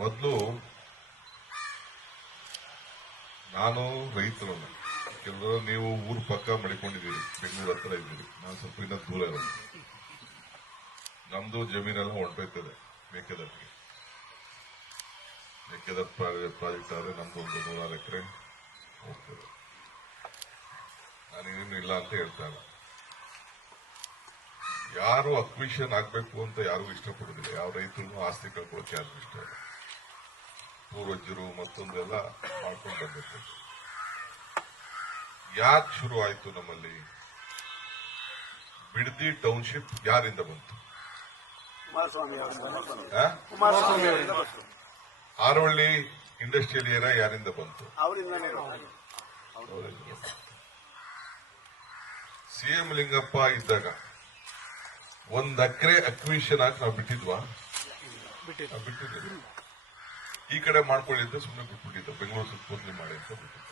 ಮೊದಲು ನಾನು ರೈತರನ್ನು ಕೆಲವರು ನೀವು ಊರು ಪಕ್ಕ ಮಡಿಕೊಂಡಿದ್ದೀರಿ, ಬೆಂಗಳೂರು ಹತ್ರ ಇದ್ದೀರಿ, ನಾನು ಸ್ವಲ್ಪ ಇನ್ನೂ ದೂರ ಇರೋದು. ನಮ್ದು ಜಮೀನೆಲ್ಲ ಹೊಂಟೋಯ್ತದೆ ಮೇಕೆದಾಟಿಗೆ. ಮೇಕೆದಾಟು ಪ್ರಾಜೆಕ್ಟ್ ಆದ್ರೆ ನಮ್ದು ಒಂದು 106 ಎಕರೆ ಹೋಗ್ತದೆ. ನಾನೇನು ಇಲ್ಲ ಅಂತ ಹೇಳ್ತಾ ಇಲ್ಲ. ಯಾರು ಅಕ್ವಿಷನ್ ಆಗ್ಬೇಕು ಅಂತ ಯಾರಿಗೂ ಇಷ್ಟಪಡೋದಿಲ್ಲ. ಯಾವ ರೈತರಿಗೂ ಆಸ್ತಿ ಕಳ್ಕೊಳ್ಳೋಕೆ ಯಾರಿಗೂ ಇಷ್ಟ ಇಲ್ಲ. ಪೂರ್ವಜರು ಮತ್ತೊಂದೆಲ್ಲ ಮಾಡ್ಕೊಂಡು ಬಂದಿತ್ತು. ಯಾಕೆ ಶುರು ಆಯ್ತು ನಮ್ಮಲ್ಲಿ? ಬಿಡದಿ ಟೌನ್ಶಿಪ್ ಯಾರಿಂದ ಬಂತು? ಆರೋಳ್ಳಿ ಇಂಡಸ್ಟ್ರಿಯಲ್ ಏರಿಯಾ ಯಾರಿಂದ ಬಂತು? ಸಿಎಂ ಲಿಂಗಪ್ಪ ಇದ್ದಾಗ 1 ಎಕರೆ ಅಕ್ವಿಷನ್ ಆಗಿ ನಾವು ಬಿಟ್ಟಿದ್ವಾ? ಬಿಟ್ಟಿದ್ವಿ. ಈ ಕಡೆ ಮಾಡ್ಕೊಳ್ಳಿ ಅಂತ ಸುಮ್ಮನೆ ಬಿಟ್ಬಿಟ್ಟಿದ್ದ. ಬೆಂಗಳೂರು ಸುತ್ತಮುತ್ತಲಿ ಮಾಡಿ ಅಂತ ಬಿಟ್ಟಿದ್ದ.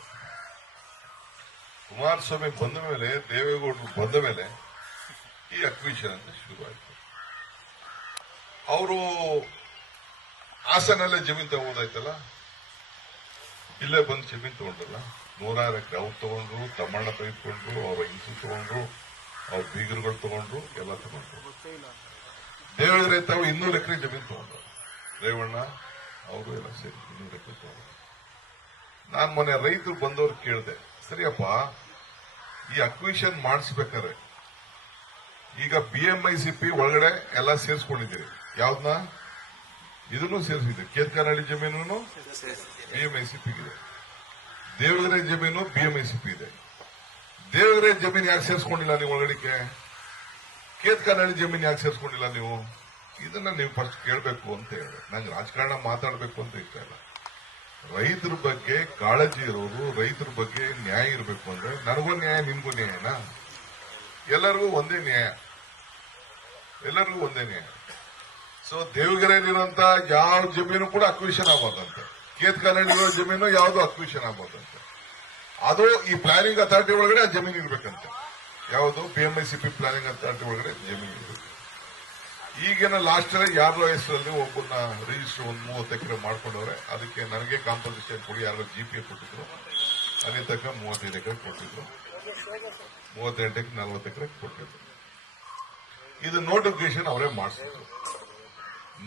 ಕುಮಾರಸ್ವಾಮಿ ಬಂದ ಮೇಲೆ, ದೇವೇಗೌಡರು ಬಂದ ಮೇಲೆ ಈ ಅಕ್ವಿಷನ್ ಅಂತ ಶುರುವಾಯಿತು. ಅವರು ಹಾಸನಲ್ಲೇ ಜಮೀನ್ ತಗೋದಾಯ್ತಲ್ಲ, ಇಲ್ಲೇ ಬಂದು ಜಮೀನ್ ತಗೊಂಡ್ರಲ್ಲ. 106 ಎಕರೆ ಅವ್ರು ತಗೊಂಡ್ರು, ತಮ್ಮಣ್ಣ ತೆಗೆದುಕೊಂಡ್ರು, ಅವ್ರ ಹಿಂಸು ತಗೊಂಡ್ರು, ಅವ್ರ ಬೀಗರುಗಳು ತಗೊಂಡ್ರು, ಎಲ್ಲ ತಗೊಂಡ್ರು. ದೇವೇಂದ್ರ ತಾವು 200 ಎಕರೆ ಜಮೀನು ತಗೊಂಡ್ರು. ರೇವಣ್ಣ ಅವರು ಎಲ್ಲ ಸೇರಿ 200 ಎಕರೆ ತಗೊಂಡ್ರು. ನಾನ್ ಮೊನ್ನೆ ರೈತರು ಬಂದವ್ರು ಕೇಳಿದೆ, ಸರಿಯಪ್ಪ ಈ ಅಕ್ವಿಷನ್ ಮಾಡಿಸ್ಬೇಕಾದ್ರೆ ಈಗ BMICP ಒಳಗಡೆ ಎಲ್ಲ ಸೇರಿಸ್ಕೊಂಡಿದ್ದೀರಿ. ಯಾವ್ದನ್ನ? ಇದನ್ನು ಸೇರಿಸಿದ್ದೀರಿ. ಕೇತ್ಕನಹಳ್ಳಿ ಜಮೀನು BMICP ಇದೆ, ದೇವಗಿರಿ ಜಮೀನು BMICP ಇದೆ. ದೇವಗಿರಿ ಜಮೀನು ಯಾಕೆ ಸೇರಿಸ್ಕೊಂಡಿಲ್ಲ ನೀವು ಒಳಗಡೆಗೆ? ಕೇತ್ಕನಹಳ್ಳಿ ಜಮೀನು ಯಾಕೆ ಸೇರಿಸ್ಕೊಂಡಿಲ್ಲ ನೀವು? ಇದನ್ನ ನೀವು ಫಸ್ಟ್ ಕೇಳಬೇಕು ಅಂತ ಹೇಳಿದೆ. ನಂಗೆ ರಾಜಕಾರಣ ಮಾತಾಡಬೇಕು ಅಂತ ಇಷ್ಟ ಇಲ್ಲ. ರೈತರ ಬಗ್ಗೆ ಕಾಳಜಿ ಇರೋರು, ರೈತರ ಬಗ್ಗೆ ನ್ಯಾಯ ಇರಬೇಕು ಅಂದ್ರೆ ನನಗೂ ನ್ಯಾಯ, ನಿಮ್ಗೂ ನ್ಯಾಯನಾ? ಎಲ್ಲರಿಗೂ ಒಂದೇ ನ್ಯಾಯ, ಎಲ್ಲರಿಗೂ ಒಂದೇ ನ್ಯಾಯ. ಸೊ ದೇವಗಿರಿಯಲ್ಲಿರುವಂತ ಯಾವ ಜಮೀನು ಕೂಡ ಅಕ್ವಿಷನ್ ಆಗಬಾರ್ದಂತೆ. ಕೇತ್ಕನಹಳ್ಳಿರೋ ಜಮೀನು ಯಾವುದು ಅಕ್ವಿಷನ್ ಆಗಬಾರ್ದಂತೆ. ಅದು ಈ ಪ್ಲಾನಿಂಗ್ ಅಥಾರಿಟಿ ಒಳಗಡೆ ಆ ಜಮೀನು ಇರ್ಬೇಕಂತೆ. ಯಾವುದು? BMICP ಪ್ಲಾನಿಂಗ್ ಅಥಾರಿಟಿ ಒಳಗಡೆ ಜಮೀನು ಇರಬೇಕು. ಈಗಿನ ಲಾಸ್ಟ್ ಯಾರೋ ಹೆಸರಲ್ಲಿ ಒಬ್ಬನ ರಿಜಿಸ್ಟರ್ 30 ಎಕರೆ ಮಾಡ್ಕೊಂಡವ್ರೆ. ಅದಕ್ಕೆ ನನಗೆ ಕಾಂಪನ್ಸೇಷನ್ ಕೊಡಿ, ಯಾರೋ GPA ಕೊಟ್ಟಿದ್ರು, ಅದೇ ತಕ್ಕ 35 ಎಕರೆ ಕೊಟ್ಟಿದ್ರು, 38 40 ಎಕರೆ ಕೊಟ್ಟಿದ್ರು. ಇದು ನೋಟಿಫಿಕೇಶನ್ ಅವರೇ ಮಾಡಿಸಿದ್ರು.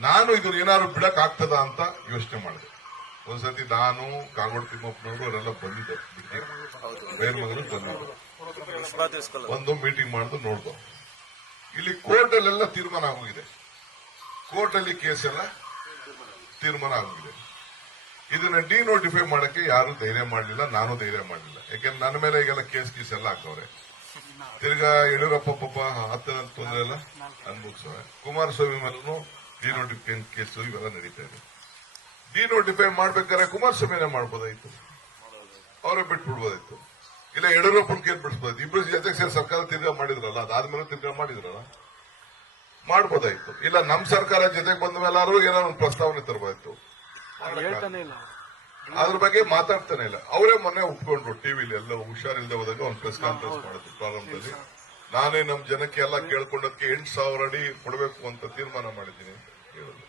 ನಾನು ಇದನ್ನ ಏನಾದ್ರು ಬಿಡಕ್ ಆಗ್ತದ ಅಂತ ಯೋಚನೆ ಮಾಡಿದೆ. ಒಂದ್ಸತಿ ನಾನು, ಕಾಗೋಡು ತಿಮ್ಮಪ್ಪನವರು ಅವರೆಲ್ಲ ಬಂದಿದ್ದರು, ಬೈರ್ಮಗಲು ಬಂದಿದ್ದರು. ಒಂದು ಮೀಟಿಂಗ್ ಮಾಡಿದ್ರು, ನೋಡ್ದು ಇಲ್ಲಿ ಕೋರ್ಟ್ ಅಲ್ಲೆಲ್ಲ ತೀರ್ಮಾನ ಆಗೋಗಿದೆ. ಕೋರ್ಟ್ ಅಲ್ಲಿ ಕೇಸ್ ಎಲ್ಲ ತೀರ್ಮಾನ ಆಗೋಗಿದೆ. ಇದನ್ನ ಡಿನೋಟಿಫೈ ಮಾಡಕ್ಕೆ ಯಾರು ಧೈರ್ಯ ಮಾಡಲಿಲ್ಲ, ನಾನು ಧೈರ್ಯ ಮಾಡಲಿಲ್ಲ. ಯಾಕೆಂದ್ರೆ ನನ್ನ ಮೇಲೆ ಈಗೆಲ್ಲ ಕೇಸ್ ಎಲ್ಲ ಹಾಕವ್ರೆ. ತಿರ್ಗಾ ಯಡಿಯೂರಪ್ಪ ಪಾಪ ಹತ್ತಿರ ತೊಂದರೆ ಎಲ್ಲ ಅನ್ಭವಿಸವ್ರೆ. ಕುಮಾರಸ್ವಾಮಿ ಮೇಲೂ ಡಿನೋಟಿಫಿಕೇಶನ್ ಕೇಸು ಇವೆಲ್ಲ ನಡೀತಾ ಇದೆ. ಡಿನೋಟಿಫೈ ಮಾಡ್ಬೇಕಾದ್ರೆ ಕುಮಾರಸ್ವಾಮಿನೇ ಮಾಡ್ಬೋದಾಯ್ತು, ಅವರೇ ಬಿಟ್ಬಿಡ್ಬೋದಾಯ್ತು. ಇಲ್ಲ ಯಡಿಯೂರಪ್ಪನ ಕೇಸ್ ಬಿಡಿಸಬಹುದು. ಇಬ್ಬರು ಜೊತೆಗೆ ಸೇರಿ ಸರ್ಕಾರ ತಿರ್ಗಾ ಮಾಡಿದ್ರಲ್ಲ, ಅದಾದ್ಮೇಲೆ ತಿರ್ಗಾ ಮಾಡಿದ್ರಲ್ಲ, ಮಾಡ್ಬೋದಾಯ್ತು. ಇಲ್ಲ ನಮ್ಮ ಸರ್ಕಾರ ಜೊತೆಗೆ ಬಂದ ಮೇಲೆ ಏನಾದ್ರು ಒಂದು ಪ್ರಸ್ತಾವನೆ ತರಬಾಯ್ತು. ಅದ್ರ ಬಗ್ಗೆ ಮಾತಾಡ್ತಾನೆ ಇಲ್ಲ. ಅವರೇ ಮೊನ್ನೆ ಒಪ್ಕೊಂಡ್ರು. ಟಿವಿಲಿ ಎಲ್ಲ ಹುಷಾರಿಲ್ಲದೆ ಹೋದಾಗ ಒಂದು ಪ್ರೆಸ್ ಕಾನ್ಫರೆನ್ಸ್ ಮಾಡಿದ್ರು ಪ್ರಾರಂಭದಲ್ಲಿ. ನಾನೇ ನಮ್ಮ ಜನಕ್ಕೆ ಎಲ್ಲ ಕೇಳ್ಕೊಂಡದಕ್ಕೆ 8,000 ಅಡಿ ಕೊಡಬೇಕು ಅಂತ ತೀರ್ಮಾನ ಮಾಡಿದ್ದೀನಿ ಅಂತ ಹೇಳಿದ್ರು.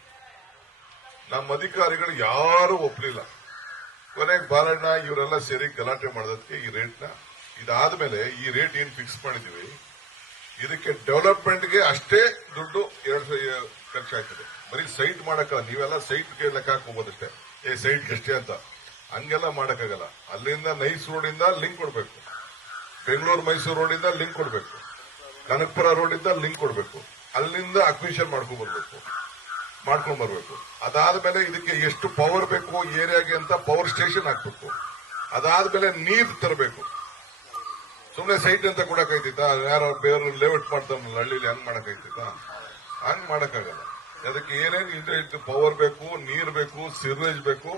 ನಮ್ಮ ಅಧಿಕಾರಿಗಳು ಯಾರು ಒಪ್ಲಿಲ್ಲ. ಕೊನೆಗೆ ಬಾಲಣ್ಣ ಇವರೆಲ್ಲ ಸೇರಿ ಗಲಾಟೆ ಮಾಡೋದಕ್ಕೆ ಈ ರೇಟ್ನ, ಇದಾದ್ಮೇಲೆ ಈ ರೇಟ್ ಏನ್ ಫಿಕ್ಸ್ ಮಾಡಿದೀವಿ, ಇದಕ್ಕೆ ಡೆವಲಪ್ಮೆಂಟ್ಗೆ ಅಷ್ಟೇ ದುಡ್ಡು ಖರ್ಚಾಗ್ತದೆ. ಬರೀ ಸೈಟ್ ಮಾಡಕ್ಕಲ್ಲ. ನೀವೆಲ್ಲ ಸೈಟ್ಗೆ ಲೆಕ್ಕ ಹಾಕೋಬಹುದಷ್ಟೇ. ಸೈಟ್ಗೆ ಎಷ್ಟೇ ಅಂತ ಹಂಗೆಲ್ಲ ಮಾಡಕ್ಕಾಗಲ್ಲ. ಅಲ್ಲಿಂದ ನೈಸ್ ರೋಡಿಂದ ಲಿಂಕ್ ಕೊಡಬೇಕು, ಬೆಂಗಳೂರು ಮೈಸೂರು ರೋಡಿಂದ ಲಿಂಕ್ ಕೊಡಬೇಕು, ಕನಕಪುರ ರೋಡಿಂದ ಲಿಂಕ್ ಕೊಡಬೇಕು, ಅಲ್ಲಿಂದ ಅಕ್ವಿಷನ್ ಮಾಡ್ಕೊಂಡ್ ಬರ್ಬೇಕು. ಅದಾದ್ಮೇಲೆ ಇದಕ್ಕೆ ಎಷ್ಟು ಪವರ್ ಬೇಕು ಏರಿಯಾಗೆ ಅಂತ ಪವರ್ ಸ್ಟೇಷನ್ ಹಾಕ್ಬೇಕು. ಅದಾದ್ಮೇಲೆ ನೀರು ತರಬೇಕು. ಸುಮ್ಮನೆ ಸೈಟ್ ಅಂತ ಕೊಡಕ್ಕಾಯ್ತಿತ್ತ? ಯಾರು ಬೇರೆ ಲೇಔಟ್ ಮಾಡ್ತಾರಲ್ಲ ಹಳ್ಳಿಲಿ, ಹಂಗ್ ಮಾಡಕ್ಕಾಯ್ತಿತ್ತ? ಹಂಗ್ ಮಾಡಕ್ಕಾಗಲ್ಲ. ಅದಕ್ಕೆ ಏನೇನು ಪವರ್ ಬೇಕು, ನೀರ್ ಬೇಕು, ಸಿವರೇಜ್ ಬೇಕು,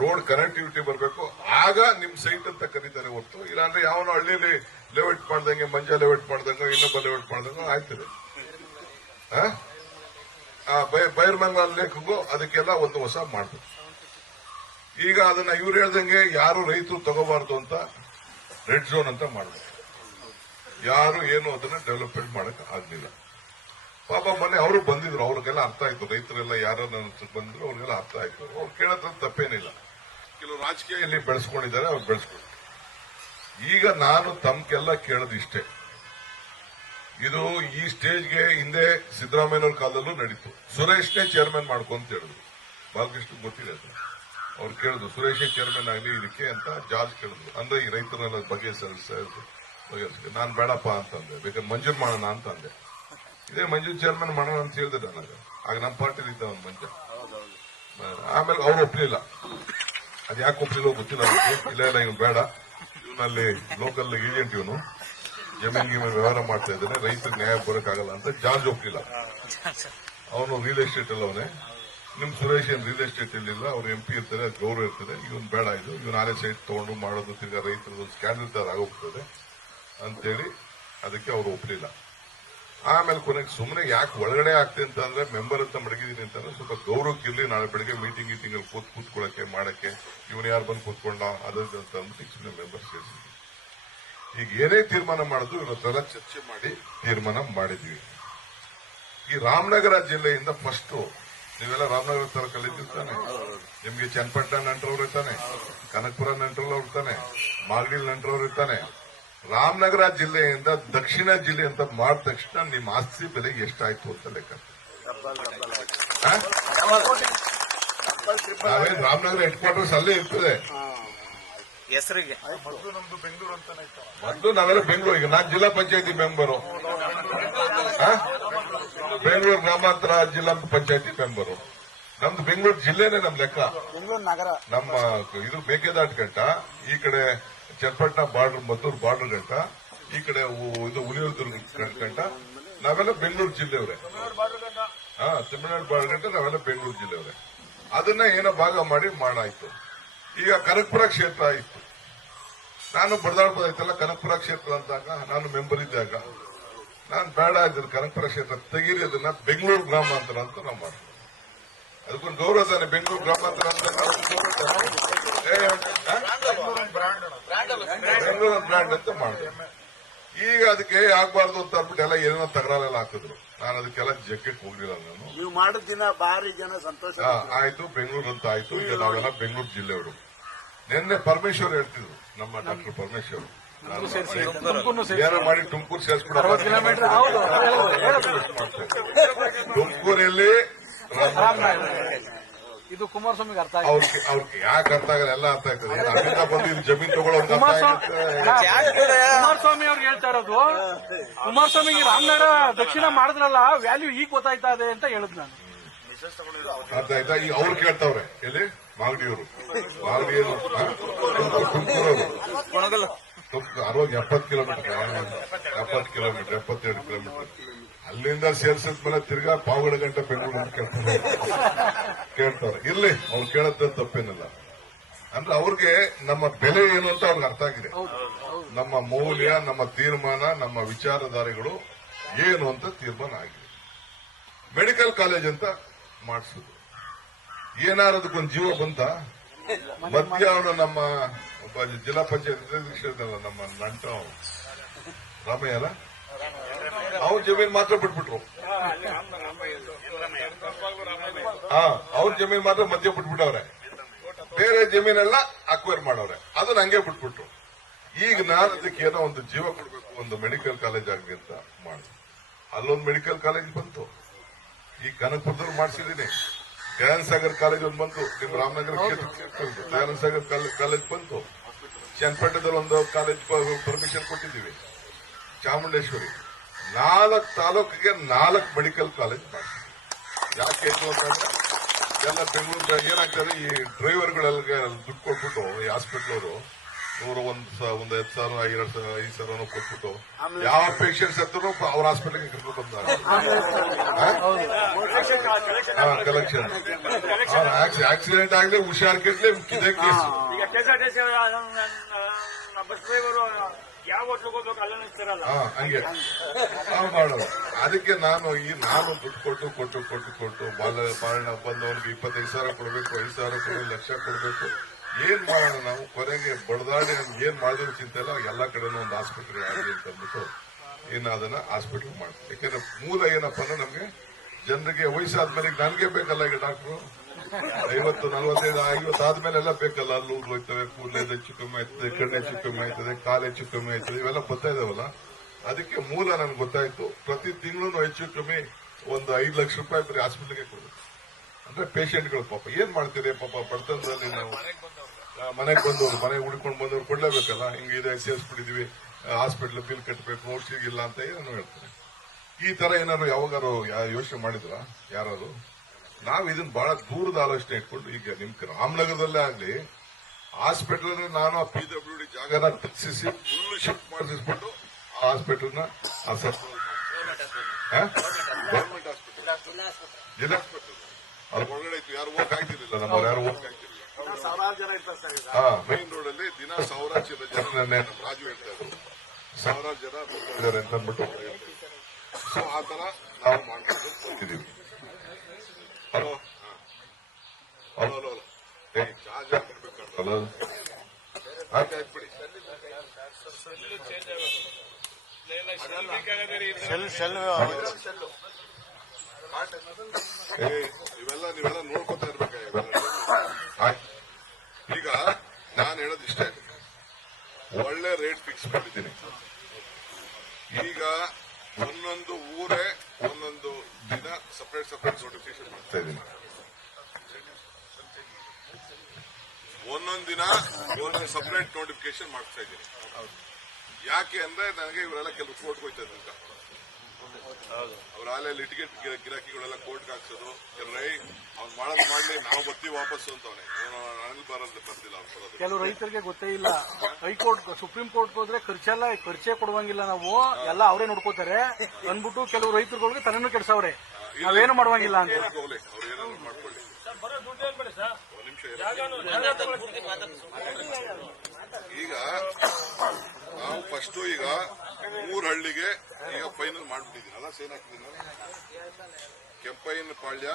ರೋಡ್ ಕನೆಕ್ಟಿವಿಟಿ ಬರಬೇಕು. ಆಗ ನಿಮ್ ಸೈಟ್ ಅಂತ ಕರೀತಾರೆ ಹೊರತು ಇಲ್ಲಾಂದ್ರೆ ಯಾವನು ಹಳ್ಳಿಯಲ್ಲಿ ಲೇಔಟ್ ಮಾಡ್ದಂಗೆ, ಮಂಜ ಲೇಔಟ್ ಮಾಡ್ದಂಗ, ಇನ್ನೊಬ್ಬ ಲೇಔಟ್ ಮಾಡ್ದಂಗ ಆಯ್ತದೆ. ಬೈರ್ಮಂಗಲ ಲೇಖಗೂ ಅದಕ್ಕೆಲ್ಲ ಒಂದು ಹೊಸ ಮಾಡ್ಬೇಕು. ಈಗ ಅದನ್ನ ಇವ್ರು ಹೇಳ್ದಂಗೆ ಯಾರು ರೈತರು ತಗೋಬಾರ್ದು ಅಂತ ರೆಡ್ ಝೋನ್ ಅಂತ ಮಾಡಬೇಕು. ಯಾರು ಏನು ಅದನ್ನ ಡೆವಲಪ್ಮೆಂಟ್ ಮಾಡಕ್ ಆಗ್ಲಿಲ್ಲ. ಪಾಪ ಮೊನ್ನೆ ಅವರು ಬಂದಿದ್ರು, ಅವ್ರಿಗೆಲ್ಲ ಅರ್ಥ ಆಯ್ತು, ರೈತರೆಲ್ಲ ಯಾರೋ ನನ್ನ ಹತ್ರ ಬಂದ್ರು ಅವ್ರಿಗೆಲ್ಲ ಅರ್ಥ ಆಯ್ತು. ಅವ್ರು ಕೇಳೋದ್ರಲ್ಲಿ ತಪ್ಪೇನಿಲ್ಲ. ಕೆಲವು ರಾಜಕೀಯ ಇಲ್ಲಿ ಬೆಳೆಸ್ಕೊಂಡಿದ್ದಾರೆ, ಅವ್ರು ಬೆಳೆಸ್ಕೊಂಡು. ಈಗ ನಾನು ತಮ್ಗೆಲ್ಲ ಕೇಳೋದು ಇಷ್ಟೇ, ಇದು ಈ ಸ್ಟೇಜ್ಗೆ ಹಿಂದೆ ಸಿದ್ದರಾಮಯ್ಯನವ್ರ ಕಾಲದಲ್ಲೂ ನಡೀತು. ಸುರೇಶ್ನೇ ಚೇರ್ಮನ್ ಮಾಡ್ಕೊಂತ ಹೇಳಿದ್ರು, ಬಾಲಕೃಷ್ಣ ಗೊತ್ತಿದೆ ಅದು. ಅವ್ರು ಕೇಳಿದ್ರು ಸುರೇಶೇ ಚೇರ್ಮನ್ ಆಗಲಿ ಇದಕ್ಕೆ ಅಂತ ಜಾರ್ಜ್ ಕೇಳಿದ್ರು. ಅಂದ್ರೆ ಈ ರೈತರನ್ನೆಲ್ಲ ಬಗೆಹರಿಸಿ ನಾನ್ ಬೇಡಪ್ಪ ಅಂತಂದೆ, ಬೇಕಾದ್ರೆ ಮಂಜೂರ್ ಮಾಡೋಣ ಅಂತ ಅಂದೆ. ಇದೇ ಮಂಜೂರ್ ಚೇರ್ಮನ್ ಮಾಡೋಣ ಅಂತ ಹೇಳಿದೆ ನನಗೆ. ಆಗ ನಮ್ಮ ಪಾರ್ಟಿಲಿ ಇದ್ದ ಒಂದು ಮಂಜ. ಆಮೇಲೆ ಅವ್ರು ಒಪ್ಲಿಲ್ಲ. ಅದ್ ಯಾಕೆ ಒಪ್ಲಿಲ್ಲ ಗೊತ್ತಿಲ್ಲ. ಇಲ್ಲ ಇವ್ನು ಬೇಡ, ಇವನಲ್ಲಿ ಲೋಕಲ್ ಏಜೆಂಟ್, ಇವನು ಜಮೀನ್ ವ್ಯವಹಾರ ಮಾಡ್ತಾ ಇದ್ದಾನೆ, ರೈತರಿಗೆ ನ್ಯಾಯ ಬರೋಕ್ಕಾಗಲ್ಲ ಅಂತ ಜಾರ್ಜ್ ಒಪ್ಲಿಲ್ಲ. ಅವನು ರಿಯಲ್ ಎಸ್ಟೇಟ್ ಅಲ್ಲ ಅವನೇ. ನಿಮ್ ಸುರೇಶ್ ಏನ್ ರಿಯಲ್ ಎಸ್ಟೇಟ್ ಇಲ್ಲಿಲ್ಲ, ಅವ್ರು MP ಇರ್ತಾರೆ, ಅದು ಗೌರವ ಇರ್ತದೆ. ಇವನ್ ಬೇಡ, ಇದು ಇವನ್ ಆಲೆ ಸೈಟ್ ತಗೊಂಡು ಮಾಡೋದು ತಿರ್ಗಾ ರೈತರದ್ದು ಸ್ಕ್ಯಾಂಡಲ್ ತರ ಆಗೋಗ್ತದೆ ಅಂತೇಳಿ ಅದಕ್ಕೆ ಅವ್ರು ಒಪ್ಲಿಲ್ಲ. ಆಮೇಲೆ ಕೊನೆಗೆ ಸುಮ್ಮನೆ ಯಾಕೆ ಒಳಗಡೆ ಆಗ್ತದೆ ಅಂತ ಅಂದ್ರೆ ಮೆಂಬರ್ ಅಂತ ಮಡಗಿದೀನಿ ಅಂತಂದ್ರೆ ಸ್ವಲ್ಪ ಗೌರವಕ್ಕಿರ್ಲಿ, ನಾಳೆ ಬೆಳಿಗ್ಗೆ ಮೀಟಿಂಗ್ ಅಲ್ಲಿ ಕೂತ್ಕೊಳ್ಳಕ್ಕೆ ಮಾಡಕ್ಕೆ ಇವನು ಯಾರು ಬಂದು ಕೂತ್ಕೊಂಡ ಅದಂತ ಅಂದ್ಬಿಟ್ಟು ಸುಮ್ಮನೆ ಮೆಂಬರ್ ಸೇರಿಸಿದ್ವಿ. ಈಗ ಏನೇ ತೀರ್ಮಾನ ಮಾಡೋದು ಇವತ್ತೆಲ್ಲ ಚರ್ಚೆ ಮಾಡಿ ತೀರ್ಮಾನ ಮಾಡಿದ್ವಿ. ಈ ರಾಮನಗರ ಜಿಲ್ಲೆಯಿಂದ ಫಸ್ಟ್ ನೀವೆಲ್ಲ ರಾಮನಗರ ತರ ಕಲಿತಿರ್ತಾನೆ, ನಿಮ್ಗೆ ಚನ್ನಪಟ್ಟಣ ನಂಟ್ರವ್ರು ಇರ್ತಾನೆ, ಕನಕಪುರ ನಂಟ್ರವ್ರು ಇರ್ತಾನೆ, ಮಾಗಡಿ ನಂಟ್ರವ್ರು ಇರ್ತಾನೆ. ರಾಮನಗರ ಜಿಲ್ಲೆಯಿಂದ ದಕ್ಷಿಣ ಜಿಲ್ಲೆ ಅಂತ ಮಾಡಿದ ತಕ್ಷಣ ನಿಮ್ಮ ಆಸ್ತಿ ಬೆಲೆ ಎಷ್ಟಾಯ್ತು ಅಂತ ಲೆಕ್ಕ. ನಾವೇನು ರಾಮನಗರ ಹೆಡ್ ಕ್ವಾರ್ಟರ್ಸ್ ಅಲ್ಲೇ ಇರ್ತದೆ ಹೆಸರಿಗೆ. ಮೊದಲು ನಾವೆಲ್ಲ ಬೆಂಗಳೂರು, ಈಗ ನಾನು ಜಿಲ್ಲಾ ಪಂಚಾಯತಿ ಮೆಂಬರು, ಬೆಂಗಳೂರು ಗ್ರಾಮಾಂತರ ಜಿಲ್ಲಾ ಪಂಚಾಯತಿ ಮೆಂಬರು. ನಮ್ದು ಬೆಂಗಳೂರು ಜಿಲ್ಲೆನೇ ನಮ್ ಲೆಕ್ಕ. ನಮ್ಮ ಇದು ಮೇಕೆದಾಟು ಗಂಟ, ಈ ಕಡೆ ಚನ್ನಪಟ್ಟಣ ಬಾರ್ಡರ್, ಮದ್ದೂರು ಬಾರ್ಡರ್ ಗಂಟ, ಈ ಕಡೆ ಇದು ಹುಲಿಯೂರು ಗಂಟ, ನಾವೆಲ್ಲ ಬೆಂಗಳೂರು ಜಿಲ್ಲೆಯವರೇ. ತಮಿಳುನಾಡು ಬಾರ್ಡರ್ ಗಂಟ ನಾವೆಲ್ಲ ಬೆಂಗಳೂರು ಜಿಲ್ಲೆಯವರೇ. ಅದನ್ನ ಏನೋ ಭಾಗ ಮಾಡಿ ಮಾಡಾಯ್ತು. ಈಗ ಕನಕಪುರ ಕ್ಷೇತ್ರ ಆಯ್ತು. ನಾನು ಬಡದಾಡ್ಬೋದಾಯ್ತಲ್ಲ, ಕನಕಪುರ ಕ್ಷೇತ್ರ ಅಂದಾಗ ನಾನು ಮೆಂಬರ್ ಇದ್ದಾಗ ನಾನು ಬೇಡ ಇದ್ರೆ ಕನಕಪುರ ಕ್ಷೇತ್ರ ತೆಗೀರಿ, ಅದನ್ನ ಬೆಂಗಳೂರು ಗ್ರಾಮಾಂತರ ಅಂತ ನಾವು ಮಾಡ್ತೀವಿ. ಅದಕ್ಕೊಂದು ಗೌರವ ತಾನೆ, ಬೆಂಗಳೂರು ಗ್ರಾಮಾಂತರ ಅಂತ ಬೆಂಗಳೂರು ಬ್ರ್ಯಾಂಡ್ ಅಂತ ಮಾಡ್ತೀವಿ. ಈಗ ಅದಕ್ಕೆ ಆಗ್ಬಾರ್ದು ಅಂತ ಅಂದ್ಬಿಟ್ಟು ಎಲ್ಲ ಏನೇನೋ ತಗರಾಲೆಲ್ಲ ಹಾಕಿದ್ರು. ನಾನು ಅದಕ್ಕೆಲ್ಲ ಜಗ್ಗಕ್ಕೆ ಹೋಗ್ಲಿಲ್ಲ. ನಾನು ನೀವು ಮಾಡಿದ ದಿನ ಭಾರಿ ಜನ ಸಂತೋಷ ಆಯ್ತು, ಬೆಂಗಳೂರು ಅಂತ ಆಯ್ತು. ಈಗ ನಾವೆಲ್ಲ ಬೆಂಗಳೂರು ಜಿಲ್ಲೆಯವರು. ನಿನ್ನೆ ಪರಮೇಶ್ವರ್ ಹೇಳ್ತಿದ್ರು, ನಮ್ಮ ಡಾಕ್ಟರ್ ಪರಮೇಶ್ವರ್, ಏನೋ ಮಾಡಿ ತುಮಕೂರು ಸೇರಿಸ್ಬಿಡ, ತುಮಕೂರಲ್ಲಿ ಇದು ಕುಮಾರಸ್ವಾಮಿಗೆ ಅರ್ಥ ಅವ್ರಿಗೆ ಯಾಕೆ ಅರ್ಥ ಆಗಲ್ಲ, ಎಲ್ಲ ಅರ್ಥ ಆಗ್ತದೆ. ಅಲ್ಲಿಂದ ಬಂದು ಇದು ಜಮೀನು ತಗೊಳ್ಳೋದು ಕುಮಾರಸ್ವಾಮಿ ಅವ್ರಿಗೆ ಹೇಳ್ತಾ ಇರೋದು. ಕುಮಾರಸ್ವಾಮಿಗೆ ರಾಮನಗರ ದಕ್ಷಿಣ ಮಾಡಿದ್ರಲ್ಲ, ವ್ಯಾಲ್ಯೂ ಈಗ ಗೊತ್ತಾಯ್ತಾ ಇದೆ ಅಂತ ಹೇಳಿದ್ ನಾನು. ಅರ್ಥ ಆಯ್ತಾ? ಈಗ ಅವ್ರು ಕೇಳ್ತಾವ್ರೆ, ಎಲ್ಲಿ ಮಾಗಡಿಯವರು, ಮಾಗಡಿ ತುಮಕೂರವರು 70 ಕಿಲೋಮೀಟರ್, 72 ಕಿಲೋಮೀಟರ್. ಅಲ್ಲಿಂದ ಸೇರ್ಸಿದ್ಮೇಲೆ ತಿರ್ಗಾ ಪಾವಗಡ ಗಂಟೆ ಬೆಂಗಳೂರು ಅಂತ ಕೇಳ್ತಾರೆ. ಇರ್ಲಿ, ಅವ್ರು ಕೇಳೋದ್ ತಪ್ಪೇನಿಲ್ಲ. ಅಂದ್ರೆ ಅವ್ರಿಗೆ ನಮ್ಮ ಬೆಲೆ ಏನು ಅಂತ ಅವ್ರಿಗೆ ಅರ್ಥ ಆಗಿದೆ. ನಮ್ಮ ಮೌಲ್ಯ, ನಮ್ಮ ತೀರ್ಮಾನ, ನಮ್ಮ ವಿಚಾರಧಾರೆಗಳು ಏನು ಅಂತ ತೀರ್ಮಾನ ಆಗಿದೆ. ಮೆಡಿಕಲ್ ಕಾಲೇಜ್ ಅಂತ ಮಾಡಿಸಿದ್ರು. ಏನಾರು ಅದಕ್ಕೊಂದು ಜೀವ ಬಂತ? ಮಧ್ಯ ಅವನು ನಮ್ಮ ಜಿಲ್ಲಾ ಪಂಚಾಯತ್ ನಮ್ಮ ನಂಟ ರಾಮಯ್ಯ ಅಲ್ಲ, ಅವ್ರ ಜಮೀನ್ ಮಾತ್ರ ಬಿಟ್ಬಿಟ್ರು. ಅವ್ರ ಜಮೀನ್ ಮಾತ್ರ ಮಧ್ಯ ಬಿಟ್ಬಿಟ್ಟವ್ರೆ, ಬೇರೆ ಜಮೀನೆಲ್ಲ ಅಕ್ವೈರ್ ಮಾಡವ್ರೆ. ಅದನ್ನ ಹಂಗೆ ಬಿಟ್ಬಿಟ್ರು. ಈಗ ನಾನು ಅದಕ್ಕೆ ಏನೋ ಒಂದು ಜೀವ ಕೊಡ್ಬೇಕು, ಒಂದು ಮೆಡಿಕಲ್ ಕಾಲೇಜ್ ಆಗಲಿ ಅಂತ ಮಾಡಿ ಅಲ್ಲೊಂದು ಮೆಡಿಕಲ್ ಕಾಲೇಜ್ ಬಂತು. ಈ ಕನಕಪುರದಲ್ಲಿ ಮಾಡಿಸಿದೀನಿ. ದಯಾನಂದ ಸಾಗರ್ ಕಾಲೇಜ್ ಒಂದು ಬಂತು, ನಿಮ್ ರಾಮನಗರ ಕ್ಷೇತ್ರ ದಯಾನಂದ ಸಾಗರ್ ಕಾಲೇಜ್ ಬಂತು. ಚನ್ನಪಟ್ಟಣದಲ್ಲಿ ಒಂದು ಕಾಲೇಜ್ ಪರ್ಮಿಷನ್ ಕೊಟ್ಟಿದ್ದೀವಿ. ಚಾಮುಂಡೇಶ್ವರಿ 4 ತಾಲೂಕಿಗೆ 4 ಮೆಡಿಕಲ್ ಕಾಲೇಜ್ ಮಾಡಿ. ಯಾಕೆ ಅಂತಂದ್ರೆ ಎಲ್ಲ ಬೆಂಗಳೂರು ಏನಾಗ್ತದೆ, ಈ ಡ್ರೈವರ್ಗಳೆಲ್ಲ ದುಡ್ಡು ಕೊಟ್ಬಿಟ್ಟು ಈ ಹಾಸ್ಪಿಟಲ್ ಅವರು 1,000, 5,000 ಕೊಟ್ಬಿಟ್ಟು ಯಾವ ಪೇಷಂಟ್ಸ್ ಹತ್ರ ಅವ್ರ ಹಾಸ್ಪಿಟಲ್ಗೆ ಕರ್ಕೊಂಡು ಬಂದಾರೆ. ಕಲೆಕ್ಷನ್ ಆಕ್ಸಿಡೆಂಟ್ ಆಗಲಿ, ಹುಷಾರ್ ಕೆಟ್ಲಿ, ಇದೇ ಕೇಸ್. ಹಂಗೆ ಮಾಡೋದು. ಅದಕ್ಕೆ ನಾನು ದುಡ್ಡು ಕೊಟ್ಟು ಬಾಳ ಬಂದವನಿಗೆ 25,000 ಕೊಡಬೇಕು, 5,000 ಕೊಡಬೇಕು, ಲಕ್ಷ ಕೊಡಬೇಕು. ಏನ್ ಮಾಡೋಣ ನಾವು? ಕೊನೆಗೆ ಬಡದಾಡಿ ಏನ್ ಮಾಡಿದ್ರು ಚಿಂತೆ ಇಲ್ಲ, ಎಲ್ಲಾ ಕಡೆನೂ ಒಂದು ಆಸ್ಪತ್ರೆ ಆಗಲಿ ಅಂತ ಅಂದ್ಬಿಟ್ಟು ಇನ್ನು ಅದನ್ನ ಹಾಸ್ಪಿಟಲ್ ಮಾಡ್ತೀವಿ. ಯಾಕಂದ್ರೆ ಮೂಲ ಏನಪ್ಪ ಅಂದ್ರೆ ನಮ್ಗೆ ಜನರಿಗೆ ವಯಸ್ಸಾದ್ಮೇಲೆ ಈಗ ನನಗೆ ಬೇಕಲ್ಲ, ಈಗ ಡಾಕ್ಟ್ರು 50, 45, 50 ಆದ್ಮೇಲೆ ಎಲ್ಲ ಬೇಕಲ್ಲ. ಅಲ್ಲಿ ಊರು ಹೋಗ್ತವೆ, ಕೂದಲು ಹೆಚ್ಚು ಕಮ್ಮಿ ಆಯ್ತದೆ, ಕಣ್ಣು ಹೆಚ್ಚು ಕಮ್ಮಿ ಆಯ್ತದೆ, ಕಾಲು ಹೆಚ್ಚು ಕಮ್ಮಿ ಆಯ್ತದೆ, ಇವೆಲ್ಲ ಬರ್ತಾ ಇದಾವಲ್ಲ. ಅದಕ್ಕೆ ಮೂಲ ನನ್ಗೆ ಗೊತ್ತಾಯ್ತು, ಪ್ರತಿ ತಿಂಗಳು ಹೆಚ್ಚು ಕಮ್ಮಿ ಒಂದು 5 ಲಕ್ಷ ರೂಪಾಯಿ ಬರೀ ಹಾಸ್ಪಿಟಲ್ಗೆ ಕೊಡಬೇಕು. ಅಂದ್ರೆ ಪೇಷಂಟ್ಗಳು ಪಾಪ ಏನ್ ಮಾಡ್ತೀರಿ ಪಾಪ, ಬಡತನದಲ್ಲಿ ನಾವು ಮನೆಗೆ ಬಂದವರು, ಮನೆಗೆ ಹುಡ್ಕೊಂಡು ಬಂದವ್ರು ಕೊಡ್ಲೇಬೇಕಲ್ಲ. ಹಿಂಗಿದೆ ಸೇರಿಸ್ಬಿಟ್ಟಿದೀವಿ, ಹಾಸ್ಪಿಟಲ್ ಬಿಲ್ ಕಟ್ಟಬೇಕು, ಔಷಧಿಗಿಲ್ಲ ಅಂತ ಏನೋ ಹೇಳ್ತಾರೆ. ಈ ತರ ಏನಾದ್ರು ಯಾವಾಗಾರು ಯೋಚನೆ ಮಾಡಿದ್ರ ಯಾರು? ನಾವು ಇದನ್ನ ಬಹಳ ದೂರದ ಆಲೋಚನೆ ಇಟ್ಕೊಂಡು, ಈಗ ನಿಮ್ ರಾಮನಗರದಲ್ಲೇ ಆಗ್ಲಿ ಹಾಸ್ಪಿಟಲ್ ನಾನು ಆ PWD ಜಾಗನ ತೆಗೆಸಿಸಿ ಫುಲ್ ಶಿಫ್ಟ್ ಮಾಡಿಸ್ಬಿಟ್ಟು ಆ ಹಾಸ್ಪಿಟಲ್ನ ಗೌರ್ಮೆಂಟ್ ಹಾಸ್ಪಿಟಲ್, ಜಿಲ್ಲಾ ಹಾಸ್ಪಿಟಲ್ ಅದ್ರ ಒಳಗಡೆ ಇತ್ತು. ಯಾರು ಹೋಗಕ್ ಆಗ್ತಿರ್ಲಿಲ್ಲ, ನಮ್ಮವ್ರು ಯಾರು ಹೋಗಕ್ ಆಗ್ತಿರ್ಲಿಲ್ಲ. ಸಾವಿರಾರು ಜನ ಇರ್ತಾರೆ ಸರ್. ಮೈನ್ ರೋಡ್ ಅಲ್ಲಿ ದಿನ ಸಾವಿರಾರು ಜನ ನಮ್ಮ ರಾಜು ಹೇಳ್ತಾ ಇದ್ರು, ಸಾವಿರಾರು ಜನ ಬರ್ತಿದ್ದಾರೆ ಅಂತ ಅಂದ್ಬಿಟ್ಟು. ಸೊ ಆ ತರ ನಾವು ಮಾಡ್ಕೊಂಡು ಬರ್ತಿದೀವಿ. Hello hello hello hello charge ಹಾಕಿರ್ಬೇಕಲ್ಲ, ಹಾಕ್ಬಿಡಿ. ನೀವೆಲ್ಲ ನೋಡ್ಕೊತಾ ಇರ್ಬೇಕ. ಈಗ ನಾನು ಹೇಳೋದಿಷ್ಟೇ, ಒಳ್ಳೆ ರೇಟ್ ಫಿಕ್ಸ್ ಮಾಡಿದ್ದೀನಿ. ಈಗ ಒಂದೊಂದು ಊರೇ ಒಂದೊಂದು ದಿನ ಸಪರೇಟ್ ನೋಟಿಫಿಕೇಶನ್ ಮಾಡ್ತಾ ಇದ್ದೀನಿ. ಒಂದೊಂದು ದಿನ ಒಂದೊಂದು ಸಪರೇಟ್ ನೋಟಿಫಿಕೇಶನ್ ಮಾಡ್ತಾ ಇದ್ದೀನಿ. ಯಾಕೆ ಅಂದ್ರೆ ನನಗೆ ಇವರೆಲ್ಲ ಕೆಲವು ಕೋರ್ಟ್ಗೆ ಹೋಯ್ತಾ ಇದ್ದ, ಅವ್ರ ಆಲೆ ಲಿಟಿಗೇಟ್ ಗಿರಾಕಿಗಳೆಲ್ಲ ಕೋರ್ಟ್ಗೆ ಹಾಕ್ಸೋದು. ಅವ್ನು ಮಾಡೋದು ಮಾಡ್ಲಿ, ನಾವು ಬರ್ತೀವಿ ವಾಪಸ್ಸು ಅಂತವನೇ, ನನಗೆ ಬರ್ತಿಲ್ಲ ಅವ್ರು. ಕೆಲವು ರೈತರಿಗೆ ಗೊತ್ತೇ ಇಲ್ಲ, ಹೈಕೋರ್ಟ್ ಸುಪ್ರೀಂ ಕೋರ್ಟ್ ಹೋದ್ರೆ ಖರ್ಚೇ ಕೊಡುವಂಗಿಲ್ಲ, ನಾವು ಎಲ್ಲ ಅವರೇ ನೋಡ್ಕೋತಾರೆ ಅಂದ್ಬಿಟ್ಟು ಕೆಲವು ರೈತರುಗಳಿಗೆ ತಲೆನೂ ಕೆಡ್ಸವ್ರೆ, ನಾವೇನು ಮಾಡುವಂಗಿಲ್ಲ ಅಂತ. ಅವ್ರು ಏನಾದ್ರು ಮಾಡ್ಕೊಳ್ಳಿ. ಈಗ ನಾವು ಫಸ್ಟ್ ಈಗ 3 ಹಳ್ಳಿಗೆ ಈಗ ಫೈನಲ್ ಮಾಡ್ಬಿಟ್ಟಿದ್ದೀನಿ ಅಲ್ಲ, ಸೇನ್ ಹಾಕಿದ್ದೀನಿ. ಕೆಂಪಯ್ಯನ ಪಾಳ್ಯ,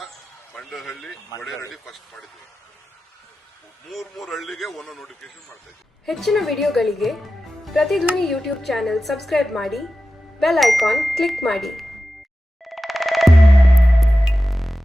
ಬಂಡರಹಳ್ಳಿ, ಒಡೆಯರಹಳ್ಳಿ ಫಸ್ಟ್ ಮಾಡಿದ್ವಿ. 3 ಹಳ್ಳಿಗೆ ಒಂದೊಂದು ನೋಟಿಫಿಕೇಶನ್ ಮಾಡ್ತಾ ಇದ್ದೀವಿ. ಹೆಚ್ಚಿನ ವಿಡಿಯೋಗಳಿಗೆ ಪ್ರತಿಧ್ವನಿ ಯೂಟ್ಯೂಬ್ ಚಾನೆಲ್ ಸಬ್ಸ್ಕ್ರೈಬ್ ಮಾಡಿ, ಬೆಲ್ ಐಕಾನ್ ಕ್ಲಿಕ್ ಮಾಡಿ.